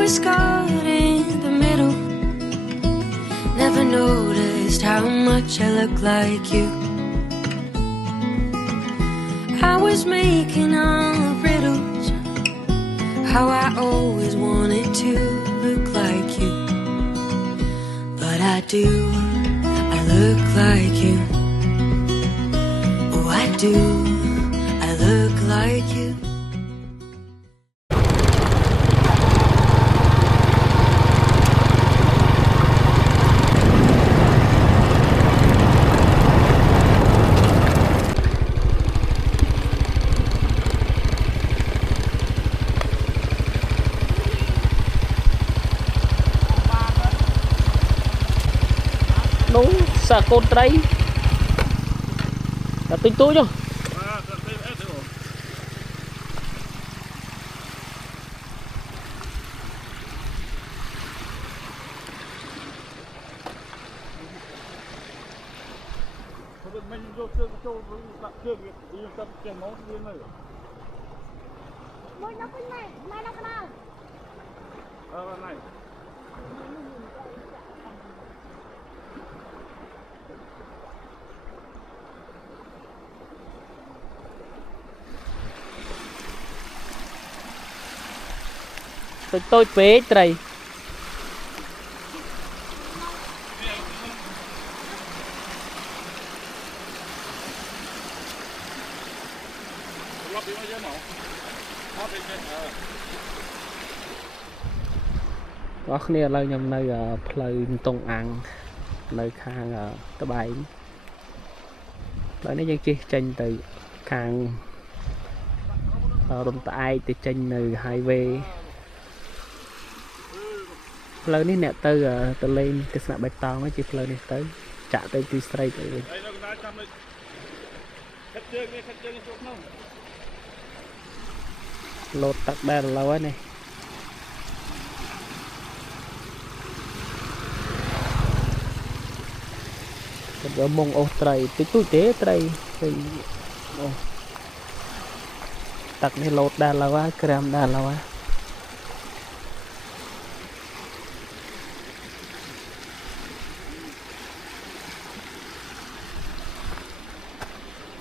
always caught in the middle. Never noticed how much I look like you. I was making up riddles, how I always wanted to look like you. But I do, I look like you. Oh, I do, I look like you. Đúng xà côn tray là tinh túi chứ. Tôi phế trời. Cóគ្នាឡើយខ្ញុំនៅផ្លូវតងអាំងនៅខាងត្បែងឡើយនេះយើងជិះចេញទៅខាងរំត្អែកទៅចេញនៅ highway ផ្លូវនេះអ្នកទៅលេងទស្សនៈបៃតងជាផ្លូវនេះទៅចាក់ទៅទីស្រីទៅវិញលោតទឹកដែរឡូវហើយនេះទៅមុងអូសត្រីតិចតួចទេត្រីអូទឹកនេះលោតដែរឡូវហើយក្រាមដែរឡូវហើយ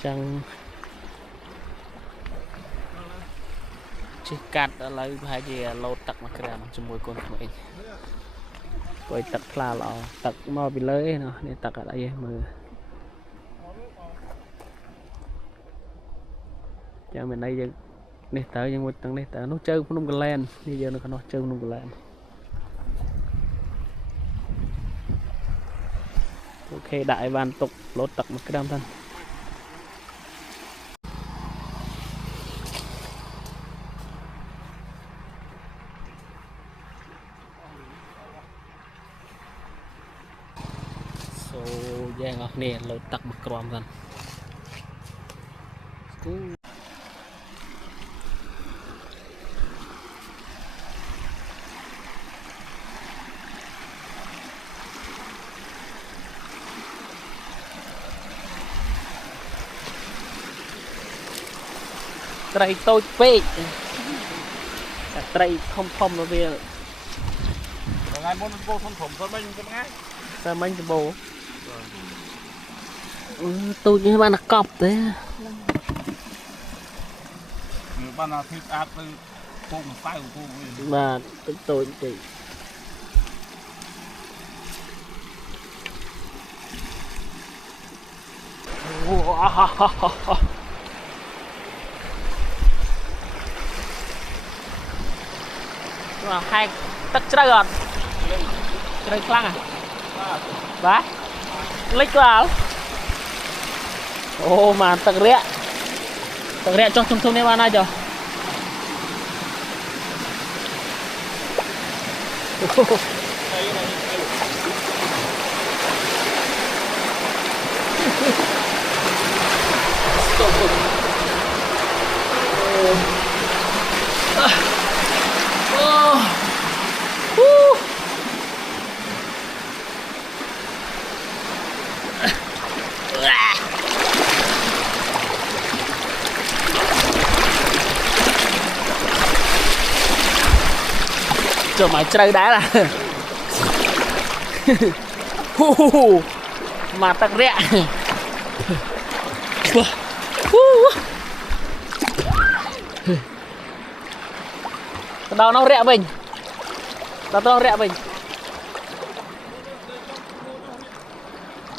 ចឹងជិះកាត់ឥឡូវប្រហែលជាលោតទឹកមកក្រាមជាមួយកូនក្មេងព្រោះទឹកថ្លាល្អទឹកមកពីលើឯណោះនេះទឹកអត់អីទេមើលចាំមានន័យយើងនេះតើយើងមួយទាំងនេះតើនោះជើងភ្នំកលែននេះយើងនៅក្នុងជើងភ្នំកលែនអូខេដាក់ឲ្យបានទុកលោតទឹកមកក្រាមទៅយ៉ាងអស់គ្នាលោតទឹកមកក្រំសិនត្រីតូចពេកតែត្រីធំទៅវាថ្ងៃមុនបោធំទៅមិញទៅថ្ងៃតែមិញទៅបោទូចនេះបានតែកប់ទេបានតែធីបអាប់ទៅពងសៅពងបាទតូចតិចអូហែកទឹកជ្រៅអត់ជ្រៅខ្លាំងបាទលិចក្បាលអូមកទឹករាក់ចុះធំនេះបានហើយចុះ cho mày chơi đá là mà tắc rẽ đâu nó rẽ mình tao nó rẽ mình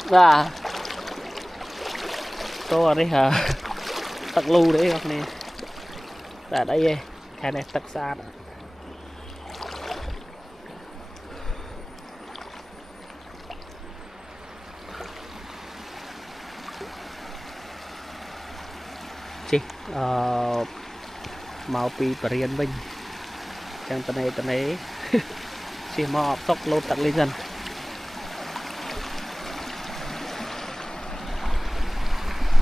và tôi ở đây hả tắc lưu đấy các này tại đây cái này tắc xa đó. Chị màu pi barian bình chẳng tận này chỉ mò tóc lột tặng lên dần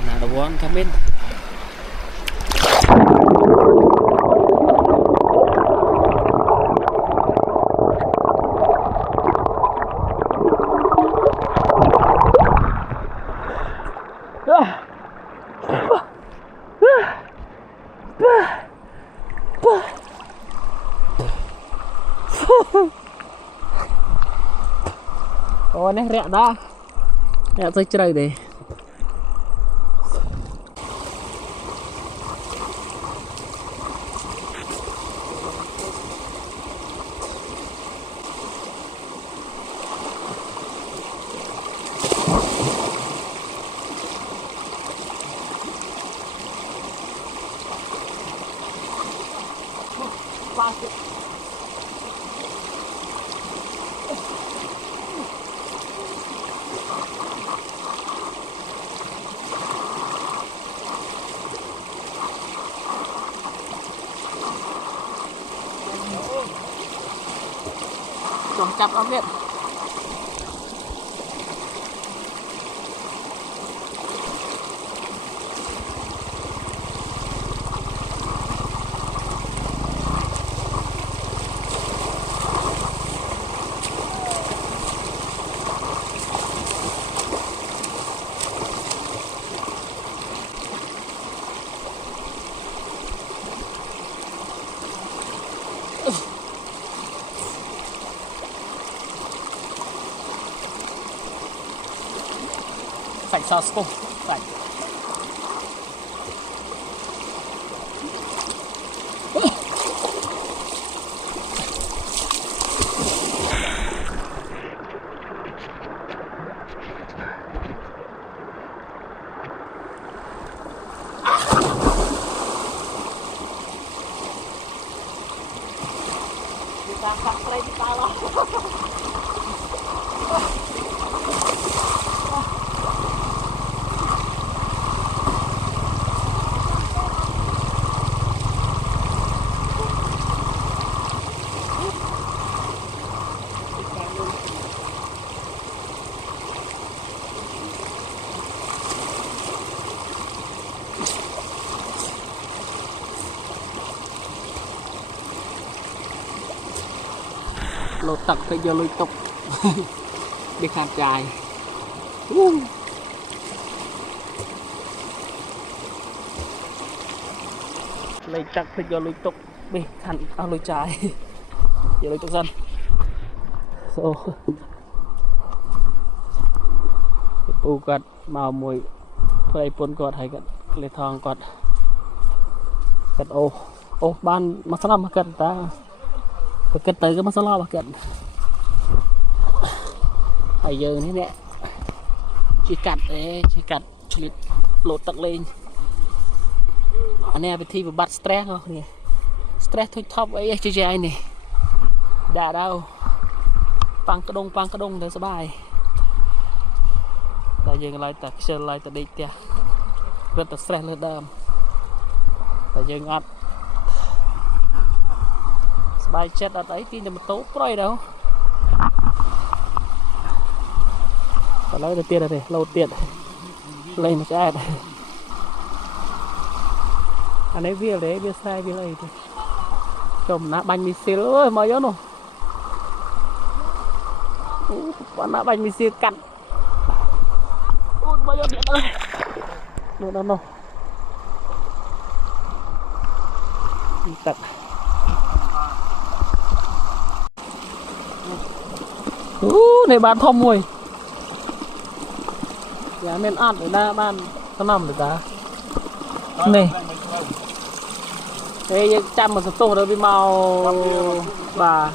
là the one come in Ồ này rẽ đó rẽ tới chơi đi Chồng chặt lắm biết sạch sao cô sạch lột tặc phải vô lôi tục đi khám trai lấy tặc phải vô lôi tục đi khám lôi trai vô lôi tục dân soปูกัดมาหมวยเพื่อไอ้ปนกอดให้กันเลยทองกอดกัดโอบ้านมาสลับมากันตาcái tới cái masala bạc kiện bây giờ thế nè chỉ cắt lột tật lên anh em phải thi vào bắt stress không nè stress thôi thấp ấy chơi này đã đâu pang cái đông để sờ bài bây giờ lại tật sơn lại tật đi tia rất tật stress lên đam bây giờ ngắt bài chết ở đấy thì một tố rồi đâu và lấy được tiền rồi lâu tiền lấy một cái anh ấy việc đấy việc sai việc này thì chồng nã bánh mì xíu ơi mà nhớ nó còn nã bánh mì xíu cắt bao nhiêu điện ơi nó tận này bán thom mùi giá men ăn để đa ban nó nằm được ta này đây chăm mà sập tô tới bị mau bà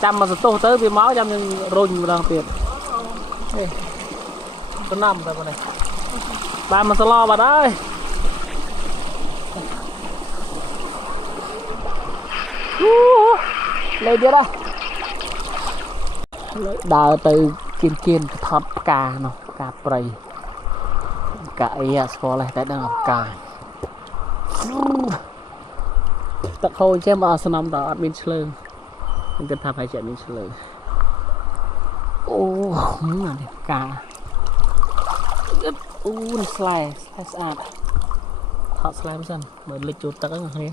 chăm mà sập tô tới bị máu chăm nhưng run đang tiệt nó nằm rồi này bà mà sao lo bà đấy lên chưa đâu đào từ kiên thọt cà nó cà prey cà ấy xóa lại tại đang làm cà tật khôi chứ mà sao nằm đó admin slur mình cần tham hai chuyện admin slur muốn là cà slide sạch thọt slide bây giờ mở lịch chuột tật ở này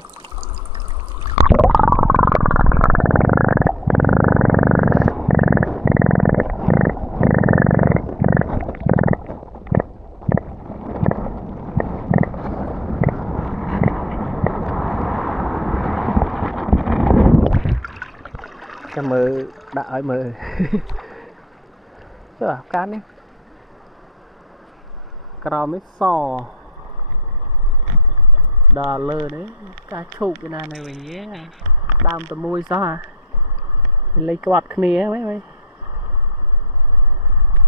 cho mơ đã hỏi mơ chứ à cán đi cào mới sò đò lơ đấy cá chụp cái này mình nhé đam tầm môi sao à lấy quạt khné mấy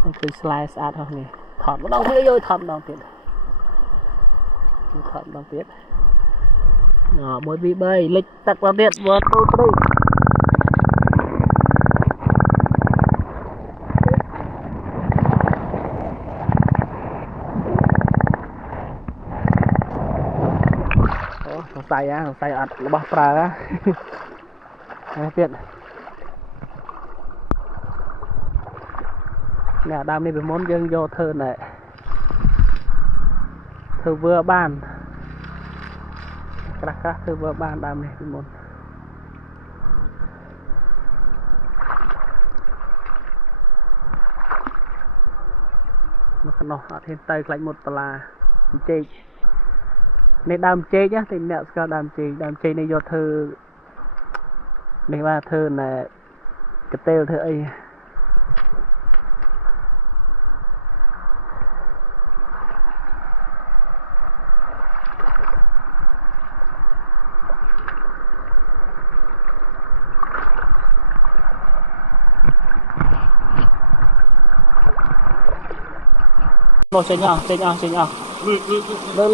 cứ slide sát thôi nè thọt nó đau hơi thọt đau tiệt mỗi bị bơi lịch tặc vào tiệt vừa tôi đây thằng tay ăn nó bắp ra á tiện nè đam này bị món dân vô thơ này thơ vừa bàn các thơ vừa bàn đam này bị món nó khăn nó thêm tay lạnh một là chơi này đam chơi nhá thì nè sao đam chơi này do thơ này ba thơ này cái têu thơ ấy nó chơi nhau lơ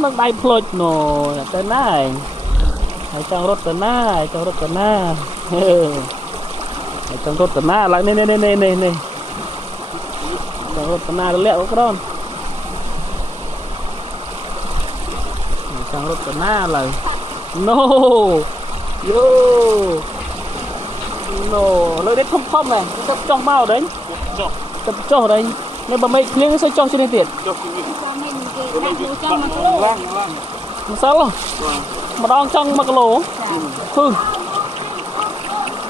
nó đai plot nó tên này hãy trong rốt tên này trong rốt tên này trong rốt tên này lại này trong rốt tên này lẹ có con trong rốt tên này là no lợi đấy không này tập trong bao đấy tập cho đấy nhưng mà mấy liếng sẽ cho trên tiền sao rồi mà đang trong mà cái lỗ hư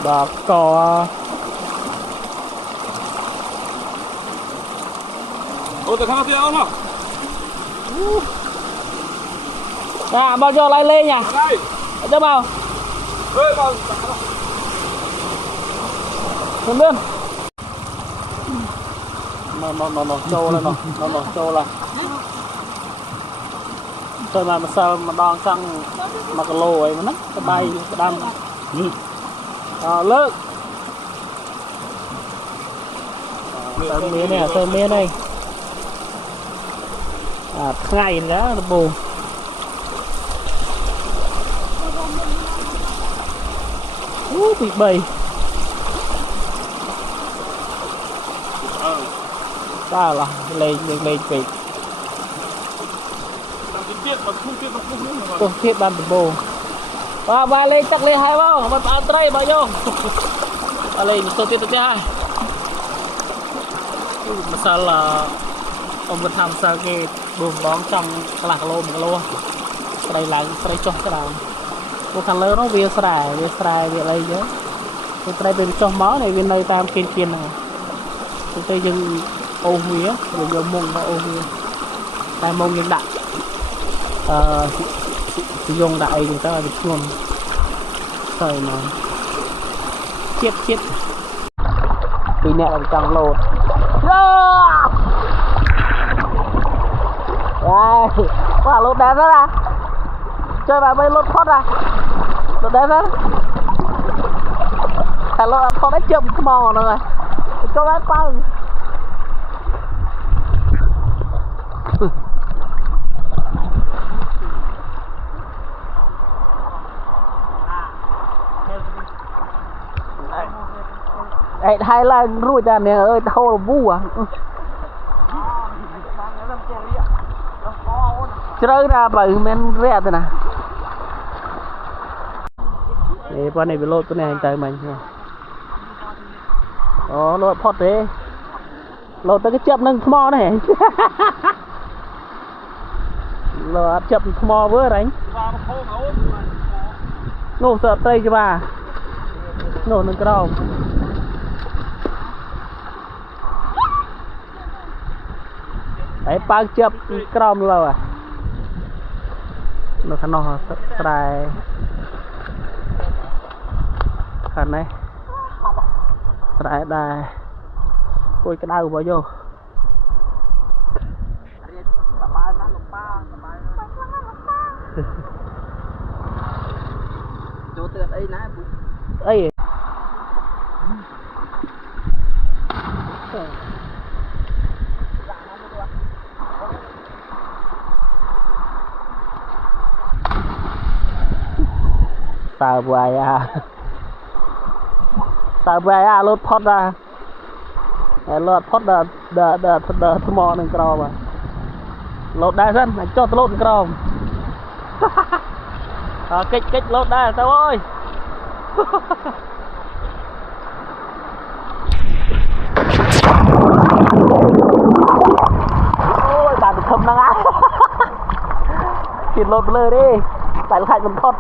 đã có tôi khá là không à bao giờ lại lên nhỉ cho bao không biết nó trâu lên nó trâu lên rồi mà sao mà đòn xăng mà cái lô ấy mà nó cái bay cái đâm lớn tơ mía này ngày đó nó bù bị bầy sao là lên bị tôi thiết ban bồ và lên chắc lên hai bao mà ăn tray bao nhiêu lên tôi tiếp hai sao là ông vẫn tham sao cái buồng đón trong lạc lô một lô đây là đây cho cái nào một thằng lớn nó về xài về đây chứ tôi đây bên trong máu này bên nơi tam kiên này chúng tôi dừng ô mía rồi vô mông và ô mía tai mông những đại sử dụng đại chúng ta là được luôn khơi mà chiết vì nè là trong lột đây qua lột đá ra chơi bà mới lột thoát ra lột đá ra thả lột thoát đấy chậm mò rồi cho đấy băng Ê, hay là rùi ra nè ơi thô là vu à chơi ra bởi men rẻ thế nè để con này bị lột cái này anh tới mình đó lột phọt thế lột tới cái chậm nâng mò này lột chậm mò với đánh nổ sợ tây cho bà nổ nâng cái đầu đấy bao chập crom lâu à nó thằng nó sài khăn này sài đài coi cái đau vào vô chỗ tựa đây nè ấy sao vậy à lột phốt ra lột phốt đờ mò nâng cò mà lột đai dân cho tôi lột cò kích lột đai sao ơi ôi bạn không năng á chìm lột lơ đi tại khai mình phốt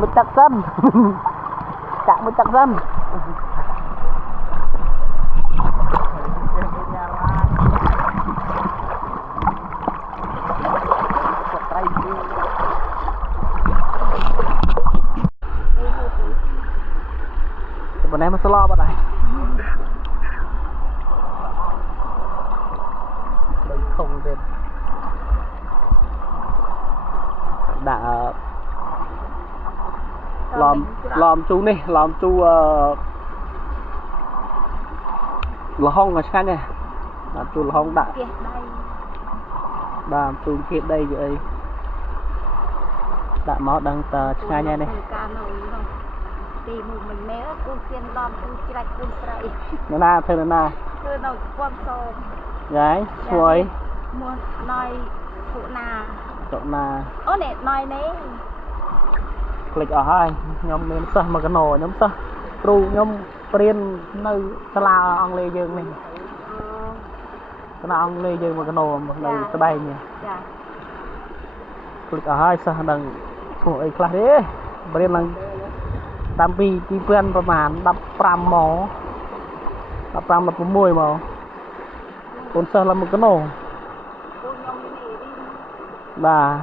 mình chặt sân chặt mình chặt sân bọn em sẽ lo bọn này đây không tên đã làm chú này làm chú là hông là sao nè làm chú là hông đã làm chú kia đây vậy đã máu đang tờ ngay nha này nó na thôi nó na gái xuôi nói phụ na chỗ na ô nè nói nè click ở hai nhóm miền sơ mà cái nổ nhóm sơ tru nhóm priên nơi sala ông lê dương này cái nào ông lê dương mà cái nổ một nơi cái bay nhỉ click ở hai sơ đằng của ấy class đấy priên là tam pi pi priênประมาณ15 mỏ 15 là 6 mỏ còn sơ là một cái nổ bà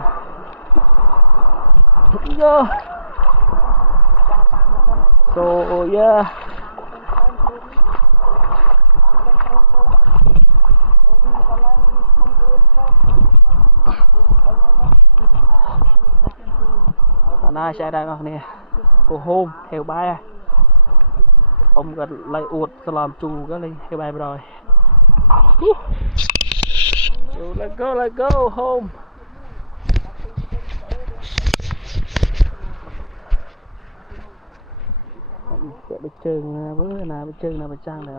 yo so yeah nay sẽ đây nè cô hôm theo bài ông gần lại uột làm chù cái lên theo bài rồi let's go home sẽ bị chừng với nào bị chừng nào bị trang này